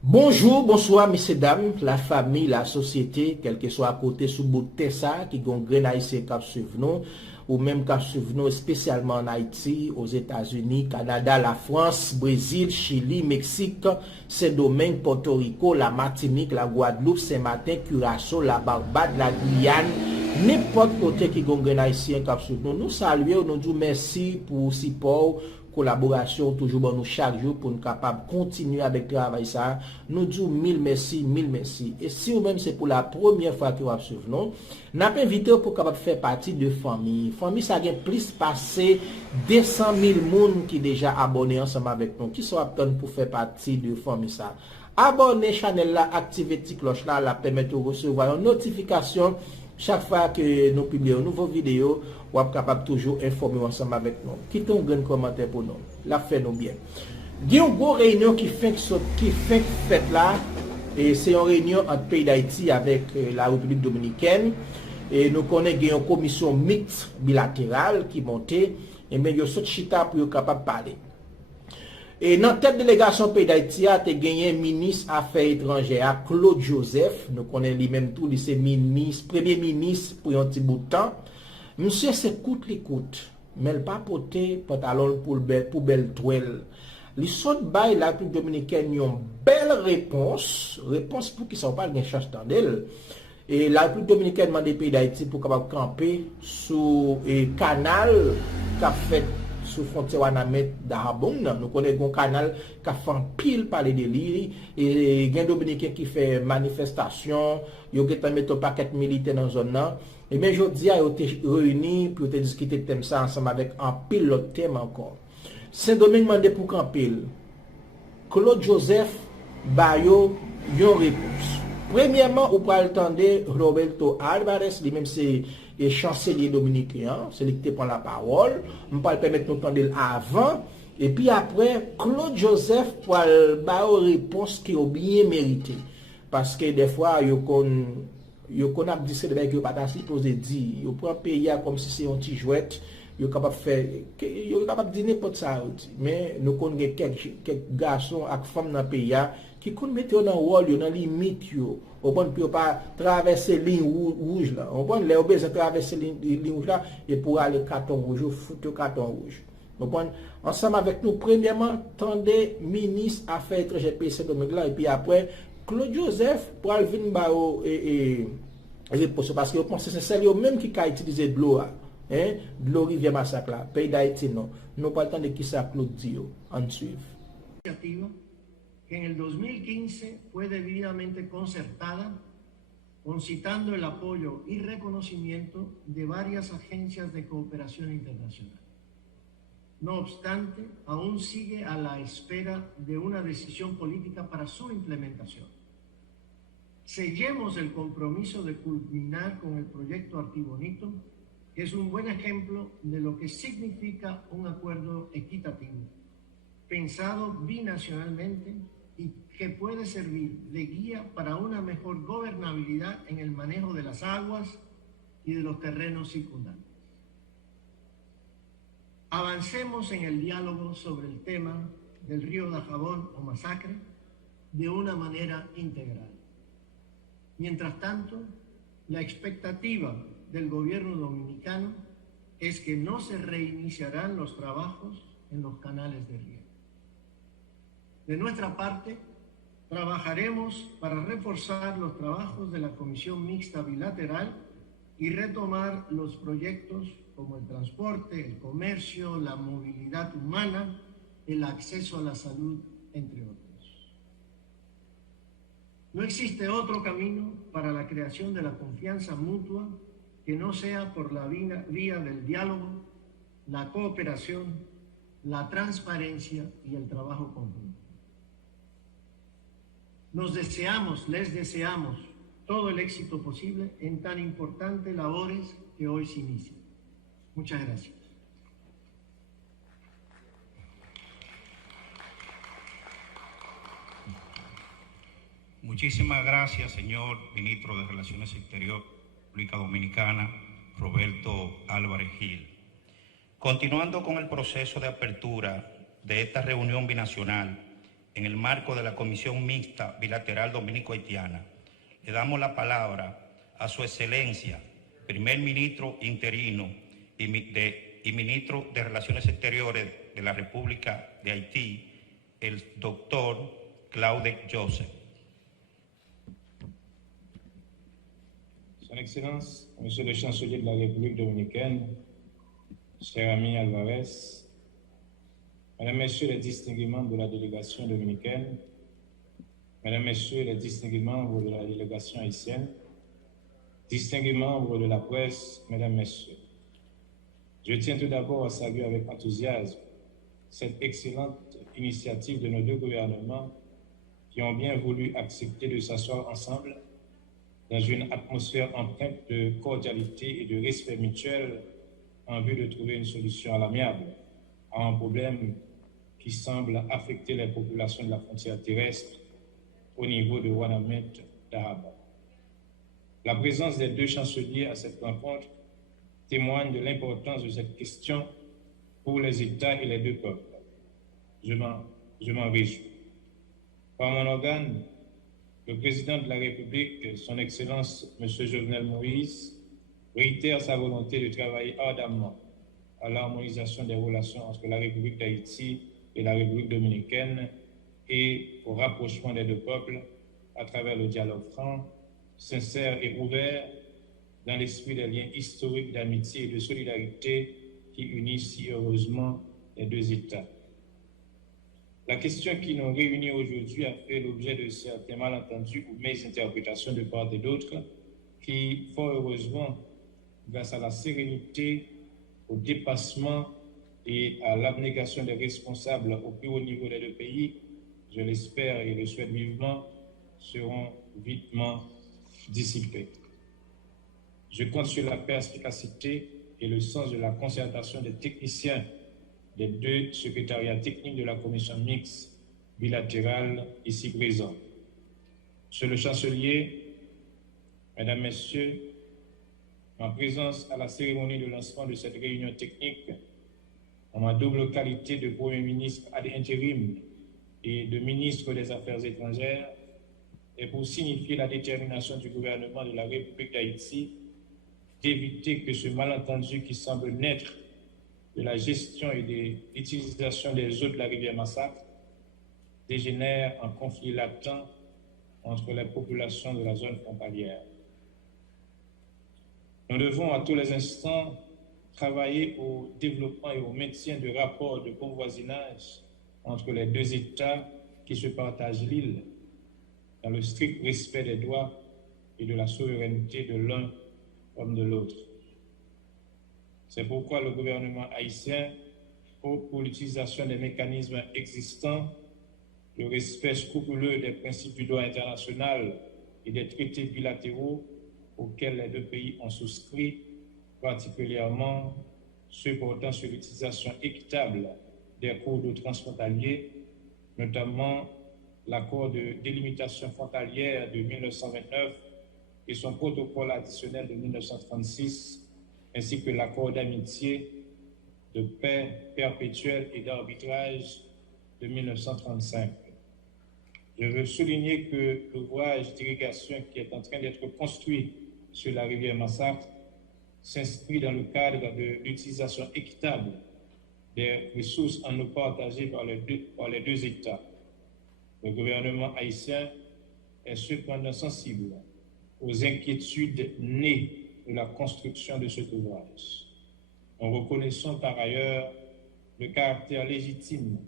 Bonjour, bonsoir, messieurs, dames, la famille, la société, quel que soit à côté sous bout de ça, qui gon grenaïsé cap suivre nous, ou même cap suivre nous spécialement en Haïti, aux États-Unis, Canada, la France, Brésil, Chili, Mexique, Saint-Domingue, Porto Rico, la Martinique, la Guadeloupe, Saint-Martin, Curaçao, la Barbade, la Guyane, n'importe côté qui gon grenaïsé cap suivre nous. Nous saluons, nous disons merci pour support, collaboration toujours bon nous chaque jour pour nous capable continuer avec le travail ça. Nous disons mille merci, mille merci. Et si vous même c'est pour la première fois que vous suivez nous, n'a pas invité pour capable faire partie de famille. Famille ça a plus passé 200 000 personnes qui déjà abonnés ensemble avec nous, qui sont aptes pour faire partie de famille ça. Abonnez channel là, activez la cloche là, la permettre de recevoir une notification chaque fois que nous publions une nouvelle vidéo. Ou êtes capable toujours informer ensemble avec nous. Quittez un grand commentaire pour nous. La fait nous bien. Il y a une grosse réunion qui fait là. Et c'est une réunion entre le pays d'Haïti avec la République dominicaine. Et nous connaissons une commission mixte bilatérale qui montait. Et mais il y a ce chita pour être capable de parler. Et dans cette délégation pays d'Haïti, il y a gagné ministre Affaires étrangères, Claude Joseph. Nous connaissons lui-même tout, c'est premier ministre pour un petit bout de temps. Monsieur, c'est coûte l'écoute, mais il pas porté pantalon pour belle toile. Les autres bail la République dominicaine ont une belle réponse pour qu'ils ne soient pas de chance d'elle. Et la République dominicaine demande des pays d'Haïti pour capable camper sous un canal qu'a fait sous frontière Wanamet d'Arabong. Nous connaissons un canal qui a fait un pile par les délires. Et il y a des Dominicains qui fait manifestation, il y a mis un paquet militaire dans la zone. Et bien, je dis, ils ont été réunis pour discuter de thème ça ensemble avec un pile l'autre thème encore. Saint-Domingue demandé pour camper. Claude Joseph, Bayo, yon réponse. Premièrement, vous pouvez attendre Roberto Alvarez, lui-même c'est le chancelier dominicain, c'est lui qui prend la parole. On peut permettre de nous attendre avant. Et puis après, Claude Joseph pour avoir une réponse qui est bien méritée. Parce que des fois, il y a des choses qui ne sont pas supposé dire. Il prend un pays comme si c'est un petit jouet. Il est capable de faire, il est capable de dire n'importe ça. Mais nous connaissons quelques garçons et femmes dans le pays qui connaissent mettre dans le rôle, dans la limite. On ne peut pas traverser les lignes rouges. On peut pas traverser les lignes rouges et pour aller carton rouge, foutre carton rouge. Ensemble avec nous, premièrement, tendez ministre Affaires étrangères PC Domingue et puis après, Claude Joseph pour aller venir et parce que je pense que c'est celle même qui a utilisé de l'eau. De l'eau rivière massacre là, pays d'Haïti non. Nous pas le temps de qui ça Claude Dio. En suivre. Que en el 2015 fue debidamente concertada, concitando el apoyo y reconocimiento de varias agencias de cooperación internacional. No obstante, aún sigue a la espera de una decisión política para su implementación. Sellemos el compromiso de culminar con el proyecto Artibonito, que es un buen ejemplo de lo que significa un acuerdo equitativo, pensado binacionalmente y que puede servir de guía para una mejor gobernabilidad en el manejo de las aguas y de los terrenos circundantes. Avancemos en el diálogo sobre el tema del río Dajabón o masacre de una manera integral. Mientras tanto, la expectativa del gobierno dominicano es que no se reiniciarán los trabajos en los canales de riego. De nuestra parte, trabajaremos para reforzar los trabajos de la Comisión Mixta Bilateral y retomar los proyectos como el transporte, el comercio, la movilidad humana, el acceso a la salud, entre otros. No existe otro camino para la creación de la confianza mutua que no sea por la vía del diálogo, la cooperación, la transparencia y el trabajo conjunto. Les deseamos todo el éxito posible en tan importantes labores que hoy se inician. Muchas gracias. Muchísimas gracias, señor ministro de Relaciones Exteriores, República Dominicana, Roberto Álvarez Gil. Continuando con el proceso de apertura de esta reunión binacional, en el marco de la Comisión Mixta Bilateral Dominico-Haitiana, le damos la palabra a Su Excelencia, Primer Ministro interino y Ministro de Relaciones Exteriores de la República de Haití, el doctor Claude Joseph. Son Excellence, Monsieur le Chancelier de la République dominicaine, cher ami Alvarez, Mesdames, Messieurs les distingués membres de la délégation dominicaine, Mesdames, Messieurs les distingués membres de la délégation haïtienne, distingués membres de la presse, Mesdames, Messieurs, je tiens tout d'abord à saluer avec enthousiasme cette excellente initiative de nos deux gouvernements qui ont bien voulu accepter de s'asseoir ensemble dans une atmosphère empreinte de cordialité et de respect mutuel en vue de trouver une solution à l'amiable à un problème qui semble affecter les populations de la frontière terrestre au niveau de Ouanamet d'Araba. La présence des deux chanceliers à cette rencontre témoigne de l'importance de cette question pour les États et les deux peuples. Je m'en réjouis. Par mon organe, le président de la République, son Excellence M. Jovenel Moïse, réitère sa volonté de travailler ardemment à l'harmonisation des relations entre la République d'Haïti et la République dominicaine et au rapprochement des deux peuples à travers le dialogue franc, sincère et ouvert dans l'esprit des liens historiques d'amitié et de solidarité qui unissent si heureusement les deux États. La question qui nous réunit aujourd'hui a fait l'objet de certains malentendus ou mésinterprétations de part et d'autre qui, fort heureusement, grâce à la sérénité, au dépassement et à l'abnégation des responsables au plus haut niveau des deux pays, je l'espère et le souhaite vivement, seront vitement dissipés. Je compte sur la perspicacité et le sens de la concertation des techniciens des deux secrétariats techniques de la commission mixte bilatérale ici présents. Monsieur le chancelier, Mesdames, Messieurs, ma présence à la cérémonie de lancement de cette réunion technique, en ma double qualité de Premier ministre ad intérim et de ministre des Affaires étrangères, est pour signifier la détermination du gouvernement de la République d'Haïti d'éviter que ce malentendu qui semble naître de la gestion et de l'utilisation des eaux de la rivière Massacre dégénère en conflit latent entre les populations de la zone frontalière. Nous devons à tous les instants travailler au développement et au maintien de rapports de bon voisinage entre les deux États qui se partagent l'île, dans le strict respect des droits et de la souveraineté de l'un comme de l'autre. C'est pourquoi le gouvernement haïtien opte pour l'utilisation des mécanismes existants, le respect scrupuleux des principes du droit international et des traités bilatéraux auxquels les deux pays ont souscrit, particulièrement ceux portant sur l'utilisation équitable des cours d'eau transfrontaliers, notamment l'accord de délimitation frontalière de 1929 et son protocole additionnel de 1936, ainsi que l'accord d'amitié, de paix perpétuelle et d'arbitrage de 1935. Je veux souligner que l'ouvrage d'irrigation qui est en train d'être construit sur la rivière Massacre s'inscrit dans le cadre de l'utilisation équitable des ressources en eau partagées par les deux États. Le gouvernement haïtien est cependant sensible aux inquiétudes nées de la construction de cet ouvrage. Nous reconnaissons par ailleurs le caractère légitime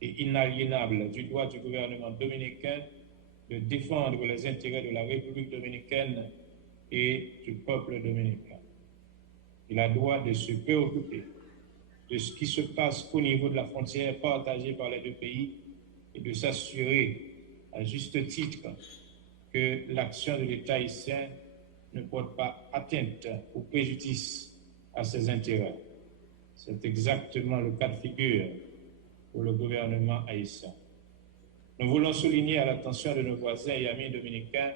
et inaliénable du droit du gouvernement dominicain de défendre les intérêts de la République dominicaine et du peuple dominicain. Il a droit de se préoccuper de ce qui se passe au niveau de la frontière partagée par les deux pays et de s'assurer à juste titre que l'action de l'État haïtien ne porte pas atteinte ou préjudice à ses intérêts. C'est exactement le cas de figure pour le gouvernement haïtien. Nous voulons souligner à l'attention de nos voisins et amis dominicains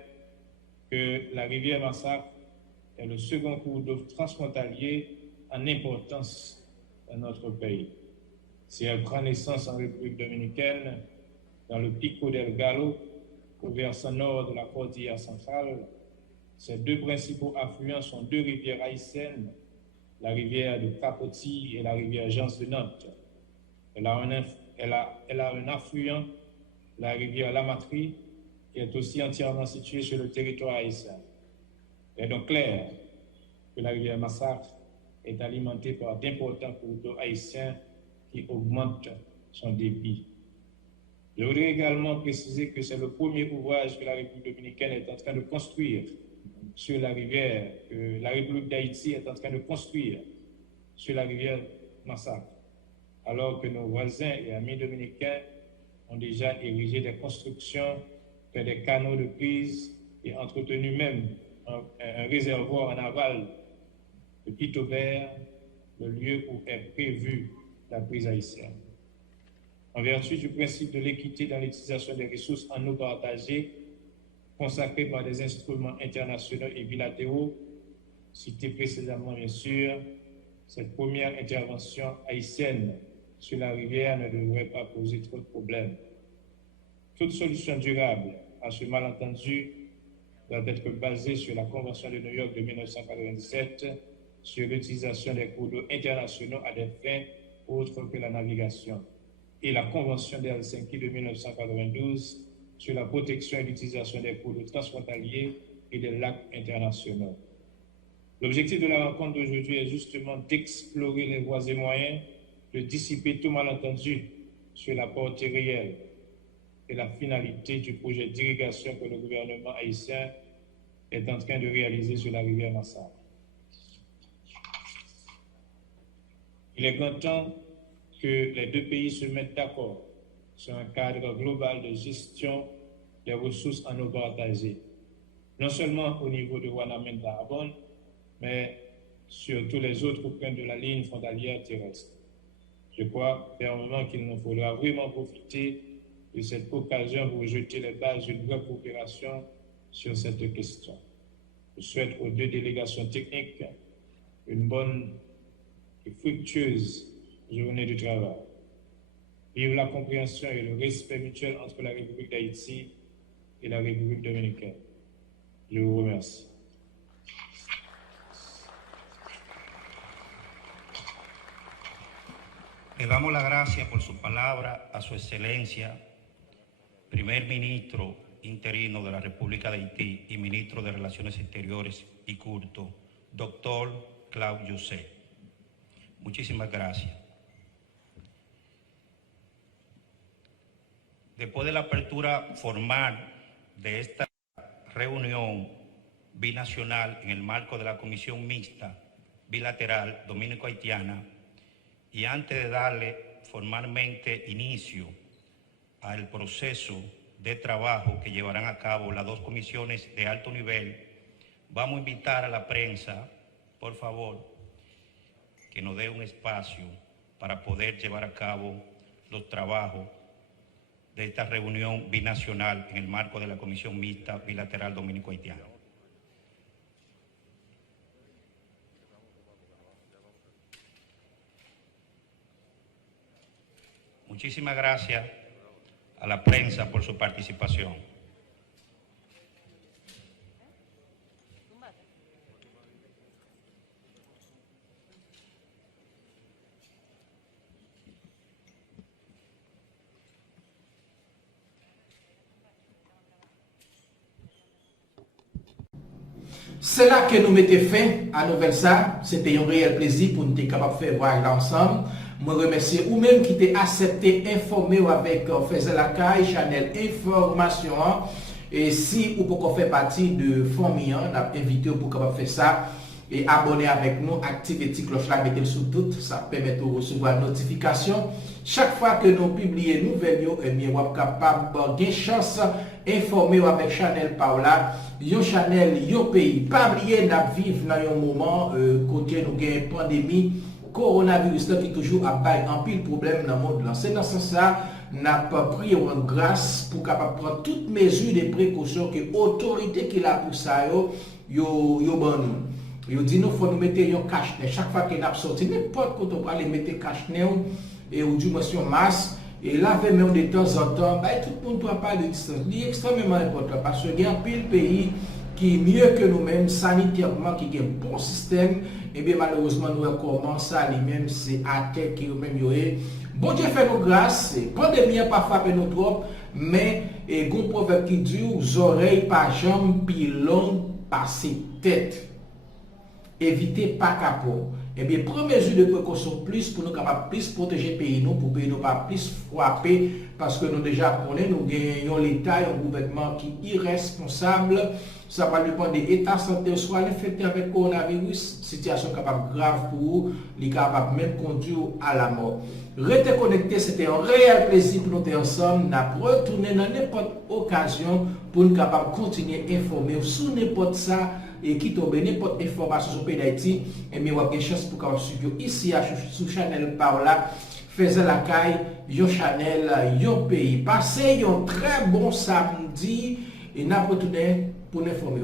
que la rivière Massacre est le second cours d'eau transfrontalier en importance dans notre pays. Si elle prend naissance en République dominicaine, dans le Pico del Gallo, au versant nord de la cordillère centrale. Ces deux principaux affluents sont deux rivières haïtiennes, la rivière de Capoti et la rivière Jans de Nantes. Elle a un affluent, la rivière Lamatrie, qui est aussi entièrement située sur le territoire haïtien. Il est donc clair que la rivière Massacre est alimentée par d'importants cours d'eau haïtiens qui augmentent son débit. Je voudrais également préciser que c'est le premier ouvrage que la République dominicaine est en train de construire sur la rivière, que la République d'Haïti est en train de construire sur la rivière Massacre, alors que nos voisins et amis dominicains ont déjà érigé des constructions, fait des canaux de prise et entretenu même un réservoir en aval de Pitobert, le lieu où est prévue la prise haïtienne. En vertu du principe de l'équité dans l'utilisation des ressources en eau partagées, consacré par des instruments internationaux et bilatéraux, cités précédemment bien sûr, cette première intervention haïtienne sur la rivière ne devrait pas poser trop de problèmes. Toute solution durable à ce malentendu doit être basée sur la Convention de New York de 1997 sur l'utilisation des cours d'eau internationaux à des fins autres que la navigation et la Convention d'Helsinki de 1992 sur la protection et l'utilisation des cours d'eau transfrontaliers et des lacs internationaux. L'objectif de la rencontre d'aujourd'hui est justement d'explorer les voies et moyens de dissiper tout malentendu sur la portée réelle et la finalité du projet d'irrigation que le gouvernement haïtien est en train de réaliser sur la rivière Massacre. Il est grand temps que les deux pays se mettent d'accord sur un cadre global de gestion des ressources en eau partagées, non seulement au niveau de Ouanamène-Tarabonne, mais sur tous les autres points de la ligne frontalière terrestre. Je crois fermement qu'il nous faudra vraiment profiter de cette occasion pour jeter les bases d'une vraie coopération sur cette question. Je souhaite aux deux délégations techniques une bonne et fructueuse journée de travail. Vive la compréhension et le respect mutuel entre la République d'Haïti et la République dominicaine. Je vous remercie. Le damos las gracias por su palabra a su excelencia, primer ministro interino de la República de Haití y ministro de Relaciones Exteriores y Culto, doctor Claude José. Muchísimas gracias. Después de la apertura formal de esta reunión binacional en el marco de la Comisión Mixta Bilateral Dominico-Haitiana, y antes de darle formalmente inicio al proceso de trabajo que llevarán a cabo las dos comisiones de alto nivel, vamos a invitar a la prensa, por favor, que nos dé un espacio para poder llevar a cabo los trabajos de esta reunión binacional en el marco de la Comisión Mixta Bilateral Dominico-Haitiana. Muchísimas gracias a la prensa por su participación. C'est là que nous mettons fin à nouvelle ça. C'était un réel plaisir pour nous être capables de faire voir l'ensemble. Je remercie ou même qui t'a accepté informer avec Faisal Akay, Chanel Information. Et si vous pouvez faire partie de famille, on a invité pour capable faire ça et abonner avec nous, activer la cloche là, mettez-le sous tout, ça permet de recevoir notification. Chaque fois que nous publions une nouvelle, vous êtes capable de chance informer avec Chanel Paola. Yo Chanel, yo pays, pas oublier de vivre dans un moment côté nous avons une pandémie coronavirus qui toujours a bail en pile problème dans le monde. C'est dans ce sens-là, n'a pas pris en grâce pour capable prendre toutes mesures de précaution que l'autorité qui l'a pour ça yo bon. Yo dit nous faut nous mettre un cache-nez chaque fois que n'a sorti n'importe quand on va aller mettre cache-nez et ou du mention masque et laver main de temps en temps, bah, tout le monde doit parler de distance. C'est extrêmement important parce qu'il y a un pays qui est mieux que nous-mêmes, sanitairement, qui a un bon système, et bien malheureusement, nous commençons ça lui-même, c'est à terre qui nous-mêmes yoé. Bon Dieu fait nous grâce, pandémie n'a pas frappé nous trop, mais il y a un proverbe qui dit, aux oreilles par jambes, puis longues par ses têtes. Évitez pas capot. Eh bien, prendre mesure de précaution plus pour nous capables plus protéger le pays nous, pour pays nous pas plus frapper, parce que nous déjà connaissons, nous gagnons l'État, un gouvernement qui est irresponsable. Ça va dépendre de l'état santé, soit infecté avec le coronavirus, situation capable grave pour vous, les capable même conduire à la mort. Restez connectés, c'était un réel plaisir pour nous être ensemble. Nous avons retourné dans n'importe occasion pour nous capables continuer à informer sur n'importe ça et qui tombe n'importe information sur le pays d'Haïti. Et bien, vous avez une chance pour suivre ici sur Channel par là. Faisez la caille, yo Channel, yo pays. Passez un très bon samedi et nous retourné pour nous informer.